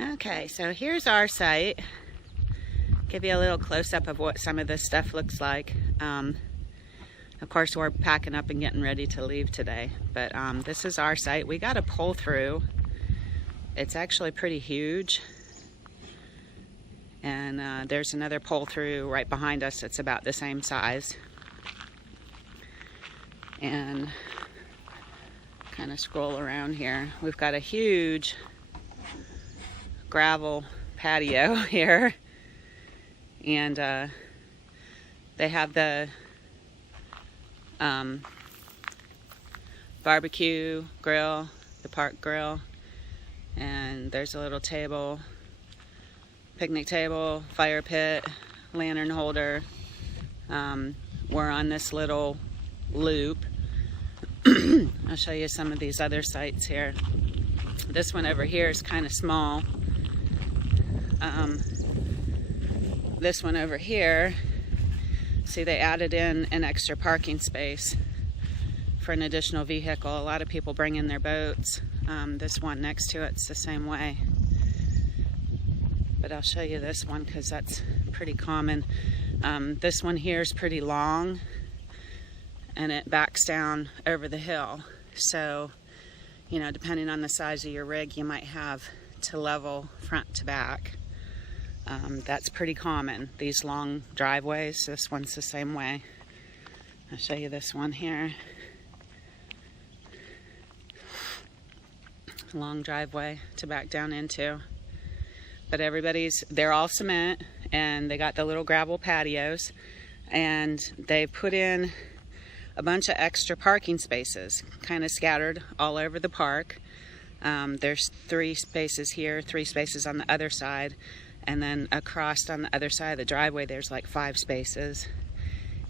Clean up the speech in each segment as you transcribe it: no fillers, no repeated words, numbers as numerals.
Okay, so here's our site. Give you a little close-up of what some of this stuff looks like. Of course, we're packing up and getting ready to leave today, but this is our site. We got a pull through. It's actually pretty huge, and there's another pull through right behind us. It's about the same size, and kind of scroll around here. We've got a huge gravel patio here, and they have the barbecue grill, the park grill, and there's a little table, picnic table, fire pit, lantern holder. We're on this little loop. I'll show you some of these other sites here. This one over here is kind of small. This one over here, see, they added in an extra parking space for an additional vehicle. A lot of people bring in their boats. This one next to it's the same way. But I'll show you this one because that's pretty common. This one here is pretty long, and it backs down over the hill. So, you know, depending on the size of your rig, you might have to level front to back. That's pretty common, these long driveways. This one's the same way. I'll show you this one here. Long driveway to back down into. But they're all cement, and they got the little gravel patios, and they put in a bunch of extra parking spaces kind of scattered all over the park. There's 3 spaces here, 3 spaces on the other side, and then across on the other side of the driveway there's like 5 spaces,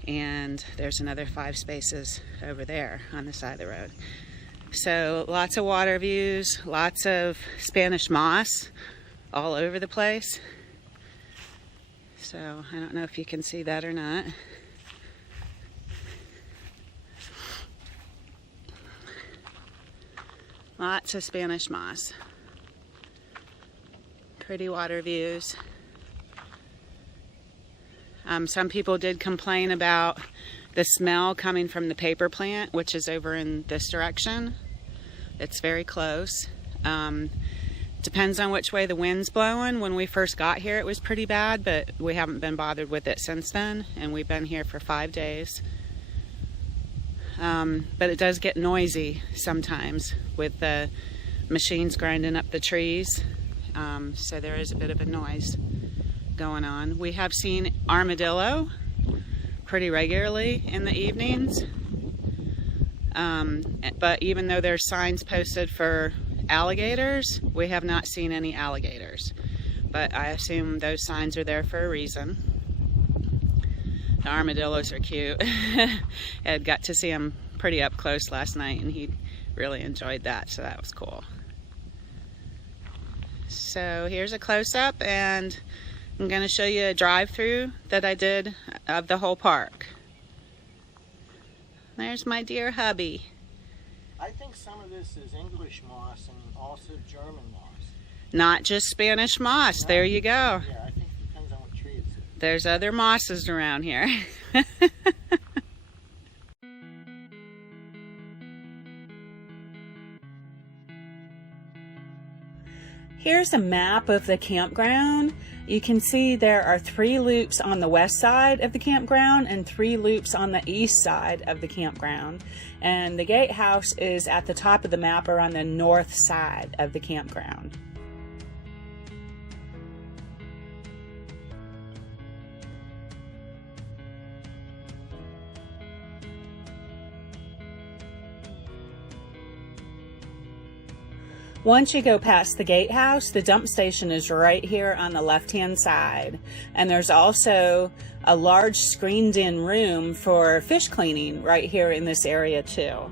and there's another 5 spaces over there on the side of the road. So lots of water views, lots of Spanish moss all over the place. So I don't know if you can see that or not. Lots of Spanish moss. Pretty water views. Some people did complain about the smell coming from the paper plant, which is over in this direction. It's very close. Depends on which way the wind's blowing. When we first got here, it was pretty bad, but we haven't been bothered with it since then, and we've been here for 5 days. But it does get noisy sometimes with the machines grinding up the trees. So there is a bit of a noise going on. We have seen armadillo pretty regularly in the evenings. But even though there's signs posted for alligators, we have not seen any alligators. But I assume those signs are there for a reason. The armadillos are cute. Ed got to see them pretty up close last night, and he really enjoyed that, so that was cool. So here's a close-up, and I'm going to show you a drive-through that I did of the whole park. There's my dear hubby. I think some of this is English moss and also German moss. Not just Spanish moss. There you go. Yeah, I think it depends on what tree it's in. There's other mosses around here. Here's a map of the campground. You can see there are 3 loops on the west side of the campground and 3 loops on the east side of the campground. And the gatehouse is at the top of the map, or on the north side of the campground. Once you go past the gatehouse, the dump station is right here on the left-hand side. And there's also a large screened-in room for fish cleaning right here in this area too.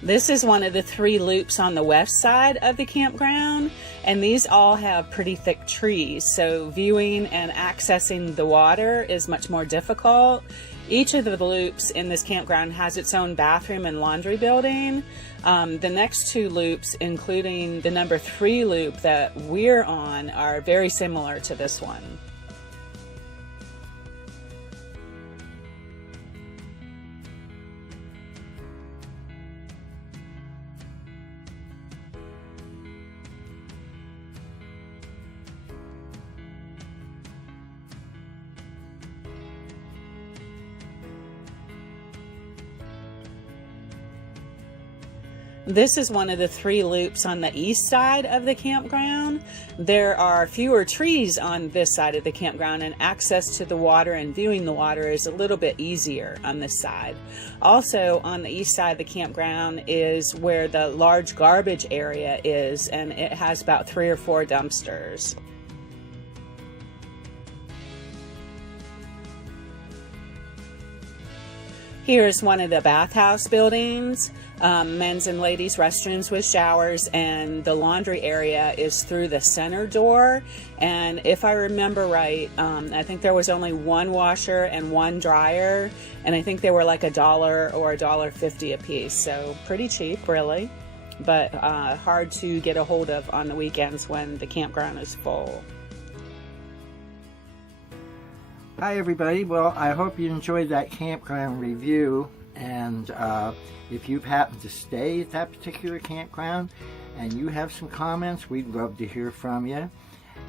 This is one of the 3 loops on the west side of the campground, and these all have pretty thick trees, so viewing and accessing the water is much more difficult. Each of the loops in this campground has its own bathroom and laundry building. The next 2 loops, including the number 3 loop that we're on, are very similar to this one. This is one of the 3 loops on the east side of the campground. There are fewer trees on this side of the campground, and access to the water and viewing the water is a little bit easier on this side. Also on the east side of the campground is where the large garbage area is, and it has about 3 or 4 dumpsters. Here's one of the bathhouse buildings. Men's and ladies restrooms with showers, and the laundry area is through the center door. And if I remember right, I think there was only 1 washer and 1 dryer, and I think they were like $1 or $1.50 a piece, so pretty cheap really, but hard to get a hold of on the weekends when the campground is full. Hi everybody, well I hope you enjoyed that campground review, and if you've happened to stay at that particular campground and you have some comments, we'd love to hear from you.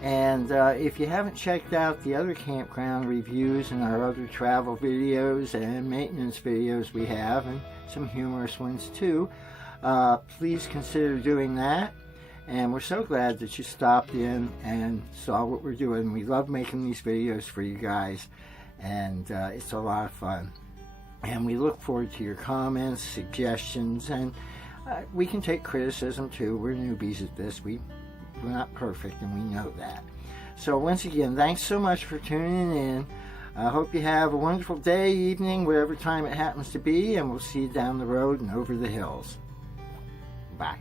And if you haven't checked out the other campground reviews and our other travel videos and maintenance videos we have, and some humorous ones too, please consider doing that. And we're so glad that you stopped in and saw what we're doing. We love making these videos for you guys, and it's a lot of fun. And we look forward to your comments, suggestions, and we can take criticism too. We're newbies at this. We're not perfect, and we know that. So once again, thanks so much for tuning in. I hope you have a wonderful day, evening, whatever time it happens to be, and we'll see you down the road and over the hills. Bye.